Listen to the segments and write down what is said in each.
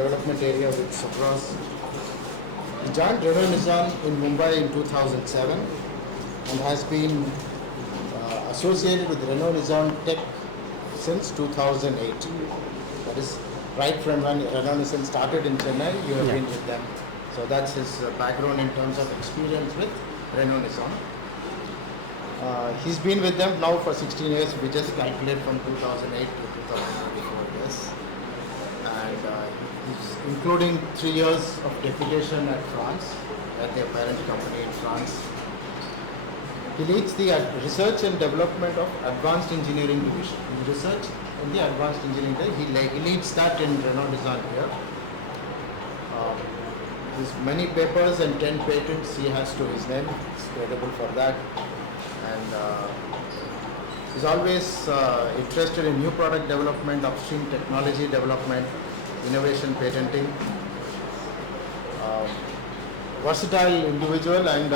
development area with Sabras. He joined Ravindranatha in Mumbai in 2007 and has been associated with Renault Tech since 2008. That is right from when Renault started in Chennai, you have been with them. So that's his background in terms of experience with Renault. He's been with them now for 16 years. We just calculate from 2008 to 2024 years. And he's including 3 years of deputation at France, at their parent company in France. He leads the research and development of advanced engineering division. In research in the advanced engineering division, he leads that in Renault Design here. There's many papers and 10 patents he has to his name. He's credible for that. And he's always interested in new product development, upstream technology development, innovation, patenting. Versatile individual, and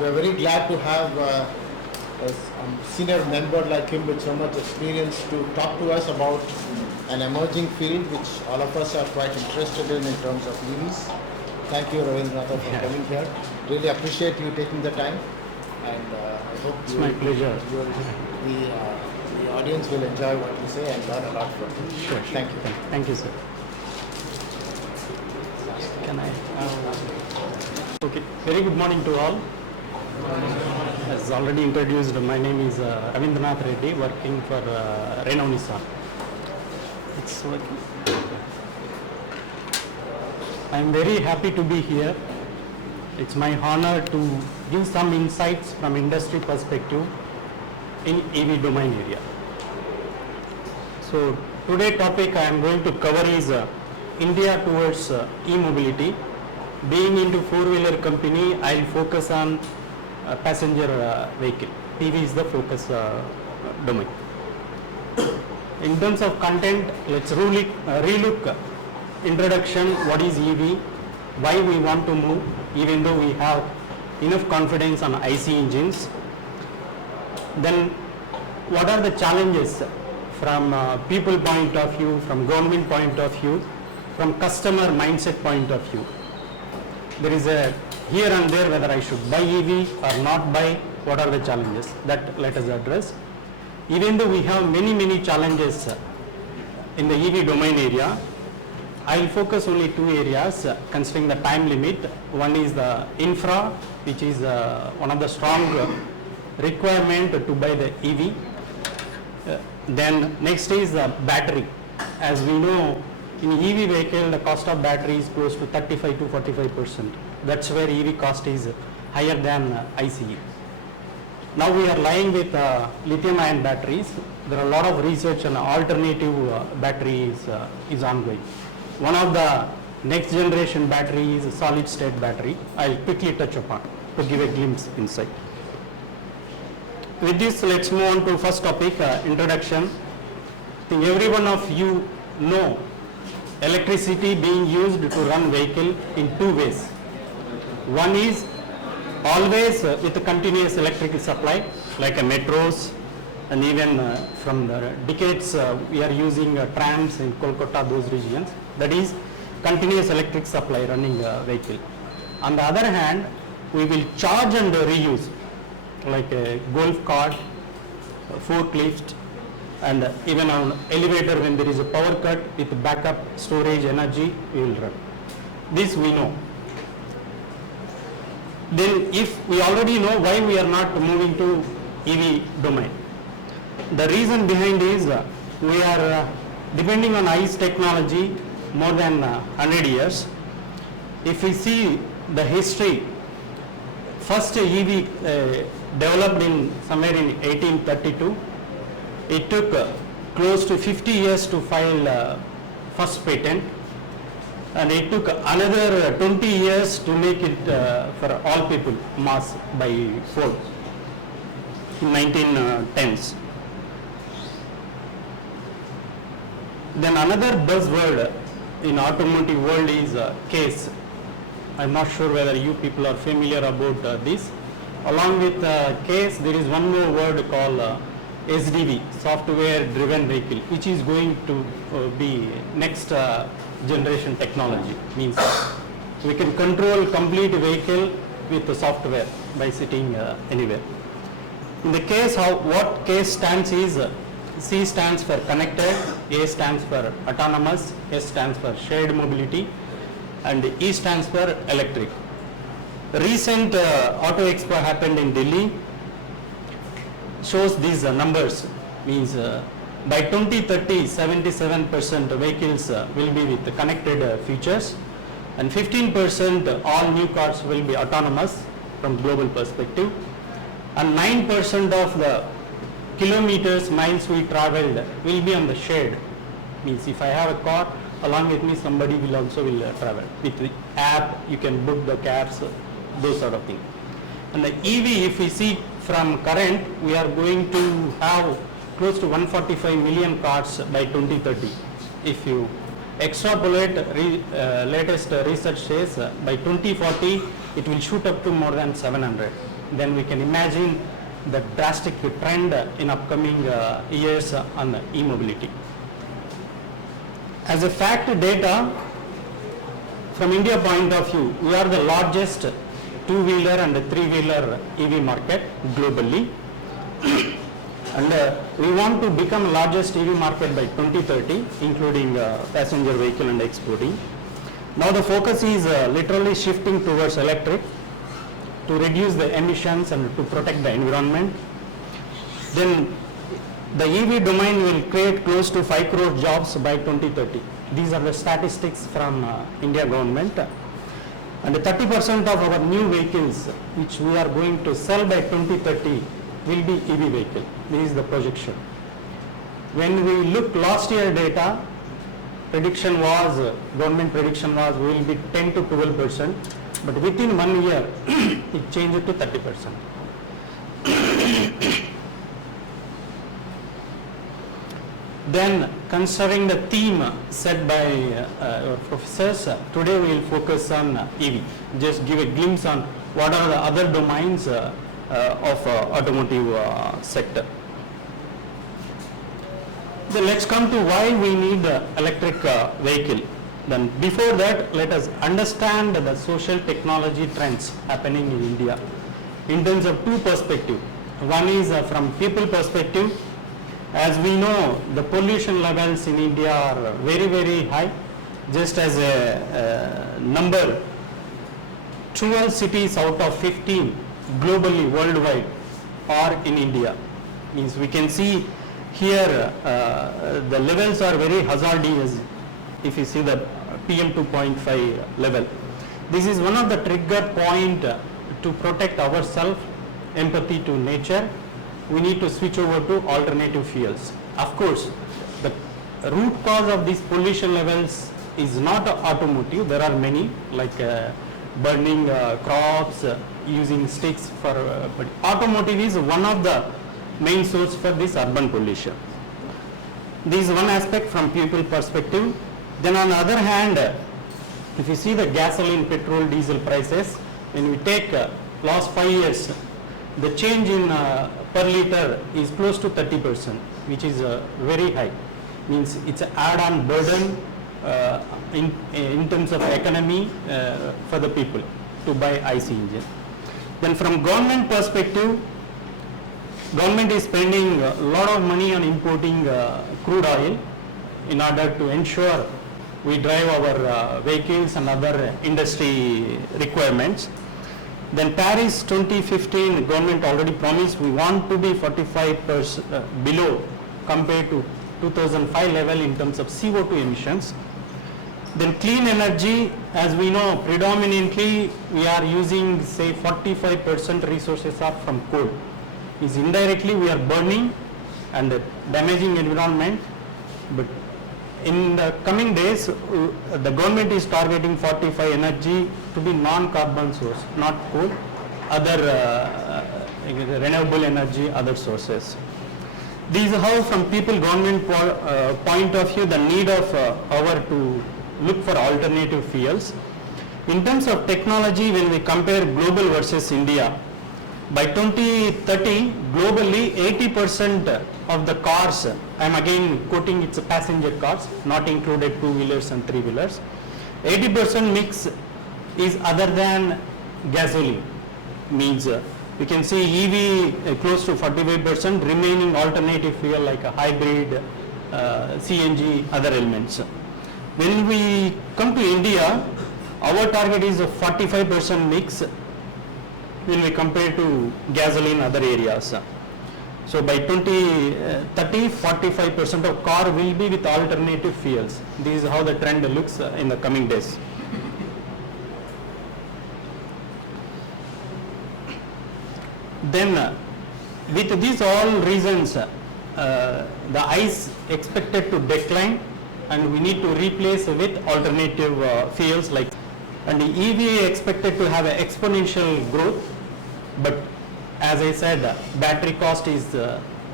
we're very glad to have a senior member like him with so much experience to talk to us about an emerging field which all of us are quite interested in terms of EVs. Thank you, Ravindranatha, for coming here. Really appreciate you taking the time, and I hope it's my pleasure. The audience will enjoy what you say and learn a lot from you. Sure. Thank you. Thank you, sir. Can I? Okay. Very good morning to all. As already introduced, my name is Ravindranatha Reddy, working for Renault. It's working. I am very happy to be here. It's my honor to give some insights from industry perspective in EV domain area. So today topic I am going to cover is India towards e-mobility. Being into four-wheeler company, I will focus on passenger vehicle. PV is the focus domain. In terms of content, let's relook introduction, what is EV, why we want to move, even though we have enough confidence on IC engines. Then what are the challenges from people point of view, from government point of view, from customer mindset point of view. There is a here and there whether I should buy EV or not buy, what are the challenges, that let us address. Even though we have many challenges in the EV domain area, I will focus only two areas considering the time limit. One is the infra, which is one of the strong requirement to buy the EV. Then next is the battery. As we know, in EV vehicle the cost of battery is close to 35 to 45%. That's where EV cost is higher than ICE. Now we are lying with lithium ion batteries. There are a lot of research on alternative batteries is ongoing. One of the next generation battery is a solid state battery. I'll quickly touch upon to give a glimpse inside. With this, let's move on to first topic, introduction. I think every one of you know electricity being used to run vehicle in two ways. One is always with a continuous electrical supply, like a metros, and even from the decades we are using trams in Kolkata, those regions. That is continuous electric supply running vehicle. On the other hand, we will charge and reuse, like a golf cart, forklift, and even on elevator when there is a power cut with backup storage energy, we will run. This we know. Then if we already know why we are not moving to EV domain, the reason behind is we are depending on ICE technology more than 100 years. If we see the history, first EV developed in somewhere in 1832. It took close to 50 years to file first patent, and it took another 20 years to make it for all people mass by Ford in 1910s. Then another buzzword in automotive world is case. I'm not sure whether you people are familiar about this. Along with case, there is one more word called SDV, software driven vehicle, which is going to be next generation technology. Means we can control complete vehicle with the software by sitting anywhere. In the case, what case stands is C stands for connected, A stands for autonomous, S stands for shared mobility, and E stands for electric. Recent Auto Expo happened in Delhi, shows these numbers. Means by 2030, 77% vehicles will be with connected features, and 15% all new cars will be autonomous from global perspective, and 9% of the kilometers, miles we traveled will be on the shared. Means if I have a car, along with me somebody will also travel. With the app you can book the cabs, those sort of things. And the EV, if we see from current, we are going to have close to 145 million cars by 2030. If you extrapolate, latest research says by 2040 it will shoot up to more than 700. Then we can imagine the drastic trend in upcoming years on e-mobility. As a fact data, from India point of view, we are the largest two-wheeler and three-wheeler EV market globally. And we want to become largest EV market by 2030, including passenger vehicle and exporting. Now the focus is literally shifting towards electric to reduce the emissions and to protect the environment. Then the EV domain will create close to 5 crore jobs by 2030. These are the statistics from India government. And 30% of our new vehicles which we are going to sell by 2030 will be EV vehicle. This is the projection. When we look last year data, prediction was, government prediction was we will be 10 to 12%, but within 1 year it changed to 30%. Then, considering the theme set by our professors, today we will focus on EV. Just give a glimpse on what are the other domains of automotive sector. Then let's come to why we need electric vehicle. Then before that, let us understand the social technology trends happening in India in terms of two perspectives. One is from people perspective. As we know, the pollution levels in India are very, very high. Just as a number, 12 cities out of 15 globally, worldwide, are in India. Means we can see here the levels are very hazardous. If you see the PM 2.5 level, this is one of the trigger point to protect ourselves, empathy to nature. We need to switch over to alternative fuels. Of course, the root cause of these pollution levels is not automotive. There are many, like burning crops, using sticks for, but automotive is one of the main source for this urban pollution. This is one aspect from people perspective. Then on the other hand, if you see the gasoline, petrol, diesel prices, when we take last 5 years, the change in per liter is close to 30%, which is very high. Means it's an add-on burden in terms of economy for the people to buy IC engine. Then from government perspective, government is spending a lot of money on importing crude oil in order to ensure we drive our vehicles and other industry requirements. Then Paris 2015, government already promised we want to be 45% below compared to 2005 level in terms of CO2 emissions. Then clean energy, as we know, predominantly we are using say 45% resources are from coal. Is indirectly we are burning and damaging environment, but in the coming days the government is targeting 45 energy to be non-carbon source, not coal, other renewable energy, other sources. These are how from people government point of view the need of our to look for alternative fuels. In terms of technology, when we compare global versus India, By 2030, globally 80% of the cars, I am again quoting, it's passenger cars, not included two-wheelers and three-wheelers, 80% mix is other than gasoline. Means we can see EV close to 45%, remaining alternative fuel like a hybrid, CNG, other elements. When we come to India, our target is a 45% mix when we compare to gasoline other areas. So by 2030, 45% of car will be with alternative fuels. This is how the trend looks in the coming days. Then with these all reasons, the ICE expected to decline and we need to replace with alternative fuels like, and the EV expected to have an exponential growth, but as I said, battery cost is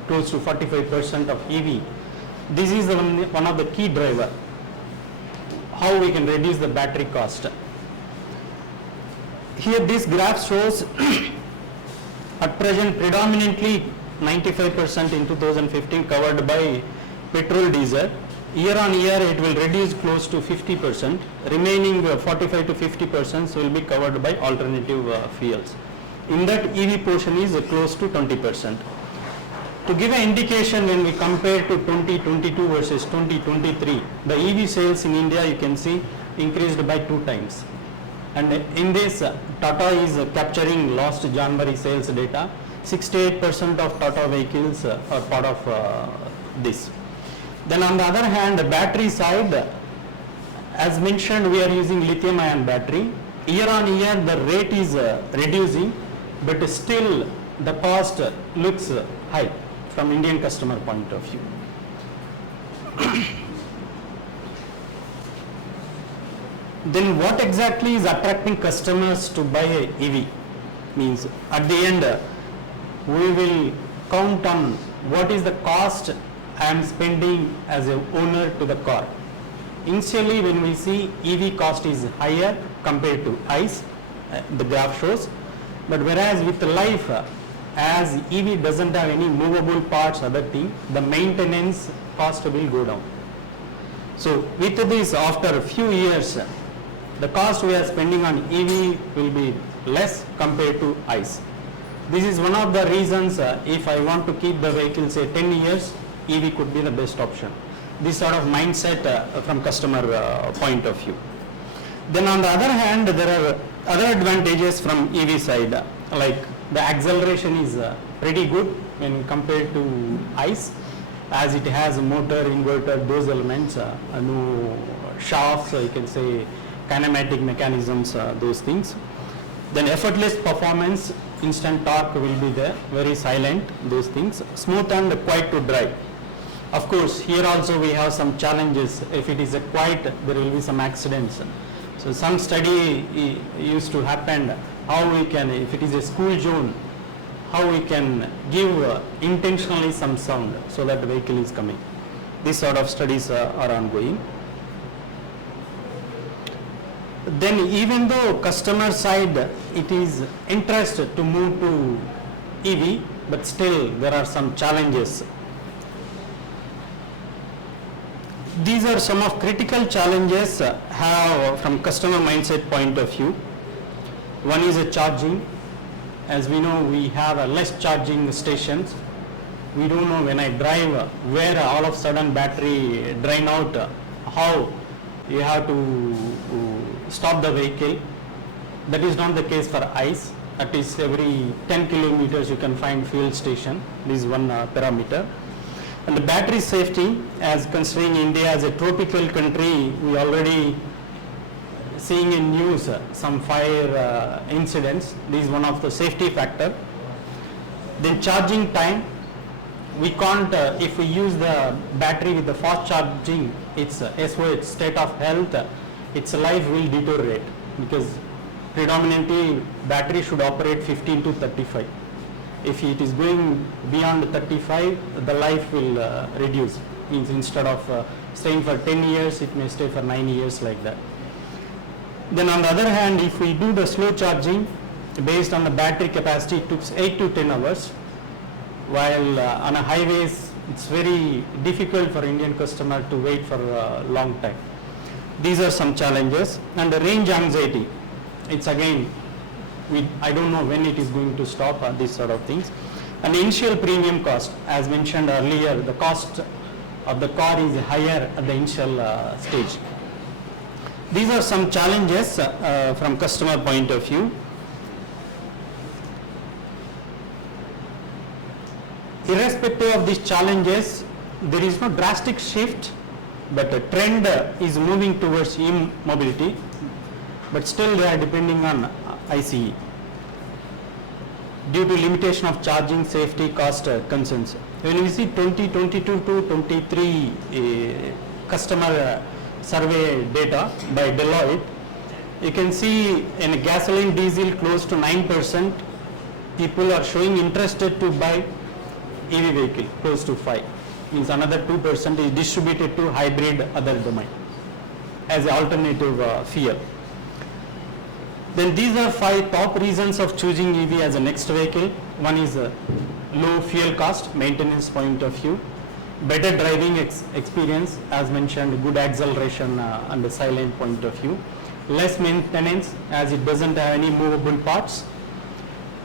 close to 45% of EV. This is one of the key driver, how we can reduce the battery cost. Here this graph shows at present predominantly 95% in 2015 covered by petrol diesel. Year on year it will reduce close to 50%, remaining 45 to 50% will be covered by alternative fuels. In that EV portion is close to 20%. To give an indication, when we compare to 2022 versus 2023, the EV sales in India you can see increased by 2 times. And in this Tata is capturing last January sales data. 68% of Tata vehicles are part of this. Then on the other hand, the battery side, as mentioned, we are using lithium ion battery. Year on year the rate is reducing, but still the cost looks high from Indian customer point of view. Then what exactly is attracting customers to buy a EV? Means at the end we will count on what is the cost I am spending as a owner to the car. Initially when we see EV cost is higher compared to ICE, the graph shows, but whereas with life, as EV doesn't have any movable parts, other thing, the maintenance cost will go down. So with this, after a few years, the cost we are spending on EV will be less compared to ICE. This is one of the reasons if I want to keep the vehicle say 10 years, EV could be the best option. This sort of mindset from customer point of view. Then on the other hand, there are other advantages from EV side, like the acceleration is pretty good when compared to ICE, as it has a motor, inverter, those elements, no shafts, you can say kinematic mechanisms, those things. Then effortless performance, instant torque will be there, very silent, those things, smooth and quiet to drive. Of course, here also we have some challenges. If it is a quiet, there will be some accidents. So some study used to happen, how we can, if it is a school zone, how we can give intentionally some sound so that the vehicle is coming. These sort of studies are ongoing. Then even though customer side it is interest to move to EV, but still there are some challenges. These are some of critical challenges have from customer mindset point of view. One is a charging. As we know, we have less charging stations. We don't know when I drive where all of a sudden battery drain out, how you have to stop the vehicle. That is not the case for ICE. At least every 10 kilometers you can find fuel station. This is one parameter. And the battery safety, as considering India as a tropical country, we already seeing in news some fire incidents. This is one of the safety factor. Then charging time, we can't, if we use the battery with the fast charging, its SOH, state of health, its life will deteriorate, because predominantly battery should operate 15 to 35. If it is going beyond 35, the life will reduce. Means instead of staying for 10 years, it may stay for 9 years, like that. Then on the other hand, if we do the slow charging, based on the battery capacity, it took 8 to 10 hours, while on a highways, it's very difficult for Indian customer to wait for a long time. These are some challenges. And the range anxiety, it's again, I don't know when it is going to stop, these sort of things. And the initial premium cost, as mentioned earlier, the cost of the car is higher at the initial stage. These are some challenges from customer point of view. Irrespective of these challenges, there is no drastic shift, but the trend is moving towards e-mobility, but still they are depending on ICE due to limitation of charging, safety, cost concerns. When we see 2022 to 23 customer survey data by Deloitte, you can see in gasoline diesel close to 9%, people are showing interested to buy EV vehicle, close to 5. Means another 2% is distributed to hybrid other domain as an alternative fuel. Then these are 5 top reasons of choosing EV as a next vehicle. One is low fuel cost, maintenance point of view, better driving experience, as mentioned, good acceleration and the silent point of view, less maintenance as it doesn't have any movable parts.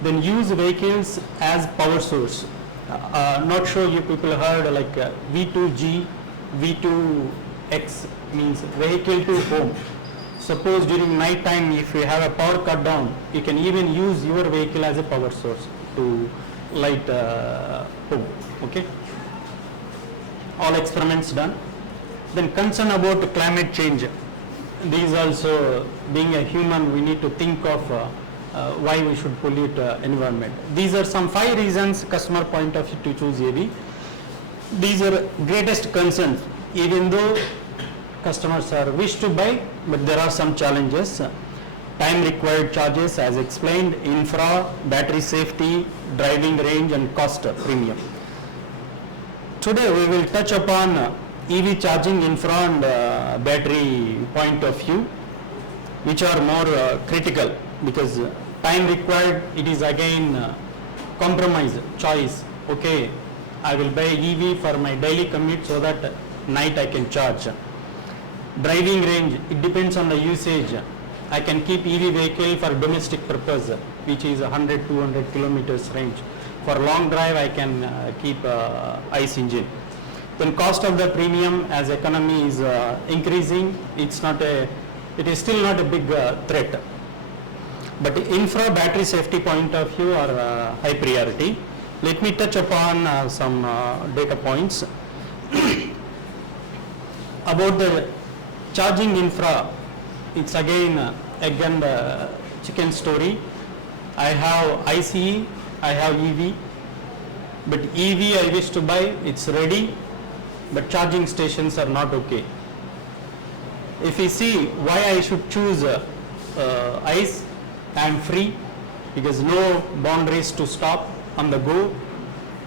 Then use vehicles as power source. Not sure you people heard like V2G, V2X means vehicle to home. Suppose during night time, if you have a power cut down, you can even use your vehicle as a power source to light home. Okay. All experiments done. Then concern about climate change. These also, being a human, we need to think of why we should pollute environment. These are some 5 reasons customer point of view to choose EV. These are greatest concerns, even though customers are wish to buy, but there are some challenges. Time required charges, as explained, infra, battery safety, driving range and cost premium. Today we will touch upon EV charging infra and battery point of view, which are more critical, because time required, it is again compromise, choice. Okay, I will buy EV for my daily commute so that night I can charge. Driving range, it depends on the usage. I can keep EV vehicle for domestic purpose, which is 100-200 kilometers range. For long drive, I can keep ICE engine. Then cost of the premium, as economy is increasing, it is still not a big threat. But infra, battery safety point of view are high priority. Let me touch upon some data points. About the charging infra, it's again egg and chicken story. I have ICE, I have EV, but EV I wish to buy, it's ready, but charging stations are not okay. If you see why I should choose ICE, I am free, because no boundaries to stop on the go,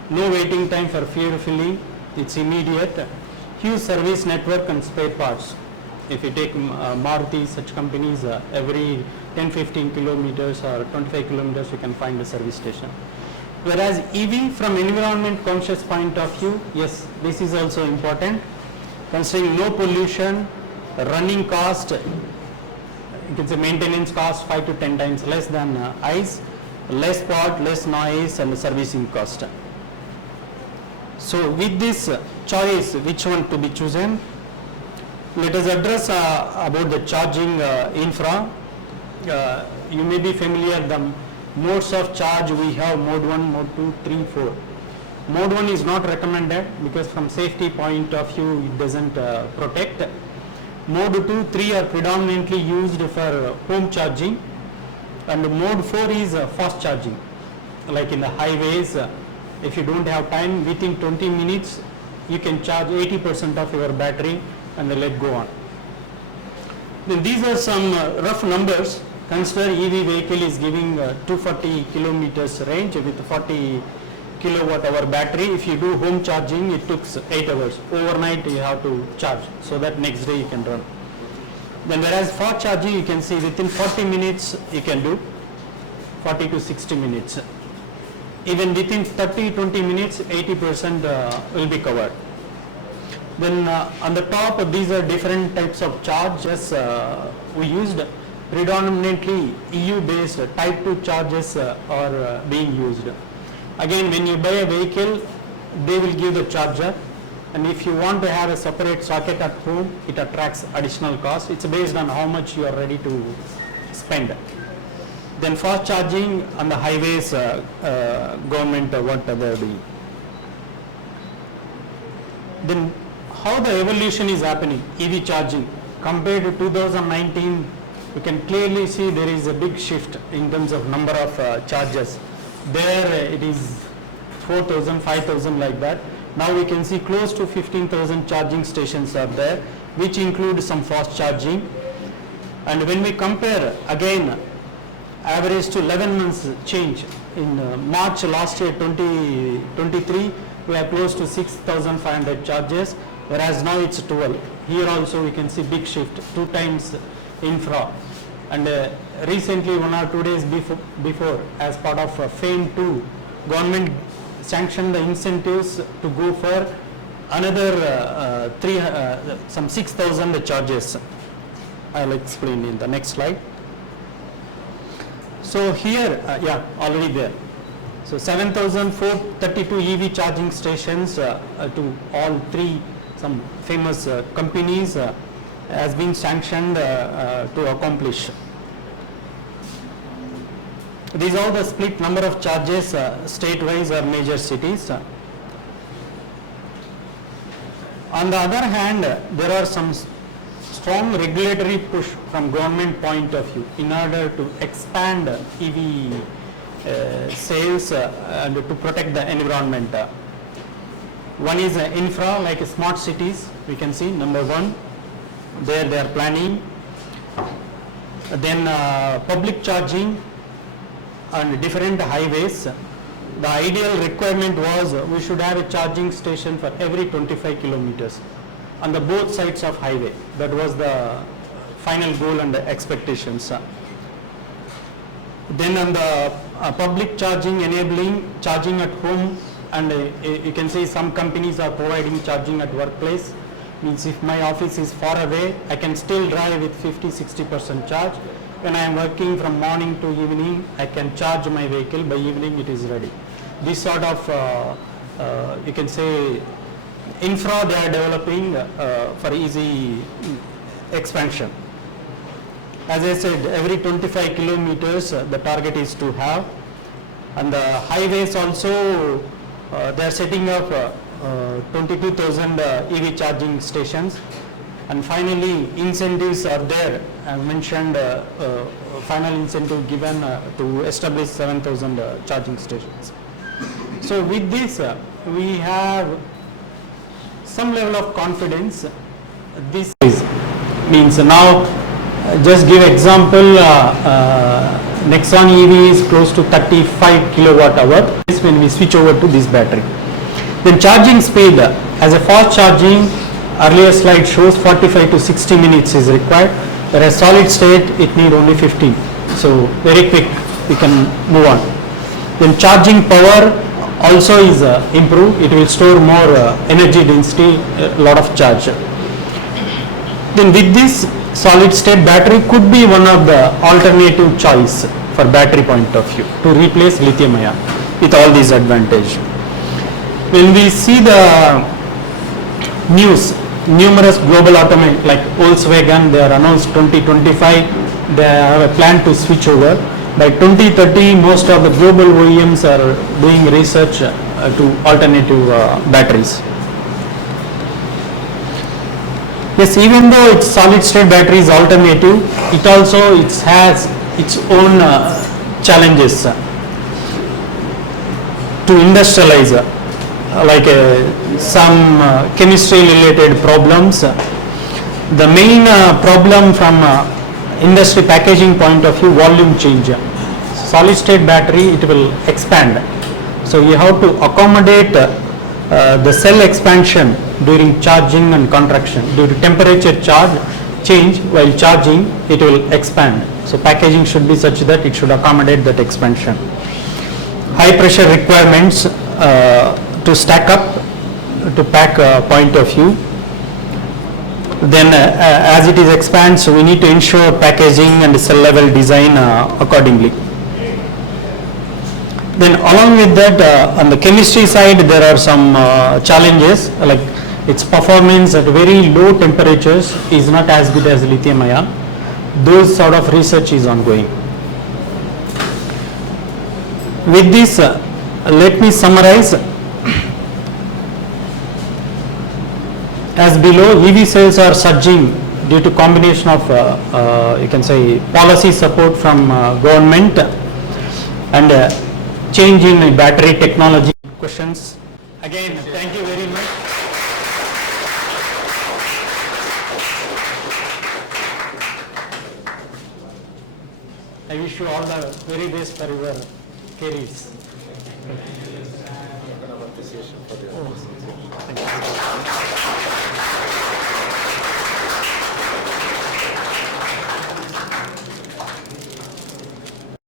no waiting time for fuel filling, it's immediate, huge service network and spare parts. If you take Maruti, such companies, every 10-15 kilometers or 25 kilometers you can find a service station. Whereas EV, from environment conscious point of view, yes, this is also important. Considering no pollution, running cost, you can say maintenance cost 5 to 10 times less than ICE, less part, less noise and servicing cost. So with this choice, which one to be chosen? Let us address about the charging infra. You may be familiar, the modes of charge we have: mode 1, mode 2, 3, 4. Mode 1 is not recommended because from safety point of view it doesn't protect. Mode 2, 3 are predominantly used for home charging, and mode 4 is fast charging. Like in the highways, if you don't have time, within 20 minutes you can charge 80% of your battery and then let go on. Then these are some rough numbers. Consider EV vehicle is giving 240 kilometers range with 40 kilowatt hour battery. If you do home charging, it took 8 hours. Overnight you have to charge, so that next day you can run. Then whereas fast charging, you can see within 40 minutes you can do. 40 to 60 minutes. Even within 30-20 minutes, 80% will be covered. Then on the top, these are different types of charges we used. Predominantly EU-based type 2 charges are being used. Again, when you buy a vehicle, they will give the charger, and if you want to have a separate socket at home, it attracts additional cost. It's based on how much you are ready to spend. Then fast charging on the highways, government what they are doing. Then how the evolution is happening, EV charging compared to 2019, you can clearly see there is a big shift in terms of number of chargers. There it is 4,000, 5,000 like that. Now we can see close to 15,000 charging stations are there, which include some fast charging. And when we compare again average to 11 months change, in March last year 2023 we are close to 6,500 charges, whereas now it's 12. Here also we can see big shift, 2 times infra. And recently 1 or 2 days before as part of FAME 2, government sanctioned the incentives to go for another some 6,000 charges. I'll explain in the next slide. So here, already there. So 7,432 EV charging stations to all 3 some famous companies has been sanctioned to accomplish. These are the split number of charges state-wise or major cities. On the other hand, there are some strong regulatory push from government point of view in order to expand EV sales and to protect the environment. One is infra, like smart cities, we can see number 1, there they are planning. Then public charging on different highways. The ideal requirement was we should have a charging station for every 25 kilometers on the both sides of highway. That was the final goal and the expectations. Then on the public charging, enabling charging at home, and you can see some companies are providing charging at workplace. Means if my office is far away, I can still drive with 50-60% charge. When I am working from morning to evening, I can charge my vehicle, by evening it is ready. This sort of you can say infra they are developing for easy expansion. As I said, every 25 kilometers the target is to have, and the highways also they are setting up 22,000 EV charging stations. And finally, incentives are there. I mentioned final incentive given to establish 7,000 charging stations. So with this, we have some level of confidence. This means now, just give example, Nexon EV is close to 35 kilowatt hour. This when we switch over to this battery. Then charging speed, as a fast charging, earlier slide shows 45 to 60 minutes is required, whereas solid state it need only 15. So very quick we can move on. Then charging power also is improved. It will store more energy density, a lot of charge. Then with this, solid state battery could be one of the alternative choice for battery point of view to replace lithium ion with all these advantages. When we see the news, numerous global automakers like Volkswagen, they are announced 2025, they have a plan to switch over. By 2030, most of the global OEMs are doing research to alternative batteries. Yes, even though its solid state battery is alternative, it also has its own challenges to industrialize, like some chemistry related problems. The main problem from industry packaging point of view, volume change. Solid state battery, it will expand. So you have to accommodate the cell expansion during charging and contraction. Due to temperature charge change while charging, it will expand. So packaging should be such that it should accommodate that expansion. High pressure requirements to stack up to pack point of view. Then as it is expands, we need to ensure packaging and cell level design accordingly. Then along with that, on the chemistry side, there are some challenges, like its performance at very low temperatures is not as good as lithium ion. Those sort of research is ongoing. With this, let me summarize. As below, EV sales are surging due to combination of you can say policy support from government and change in battery technology. Questions? Again, thank you very much. I wish you all the very best for your careers. Appreciation for your Thank you.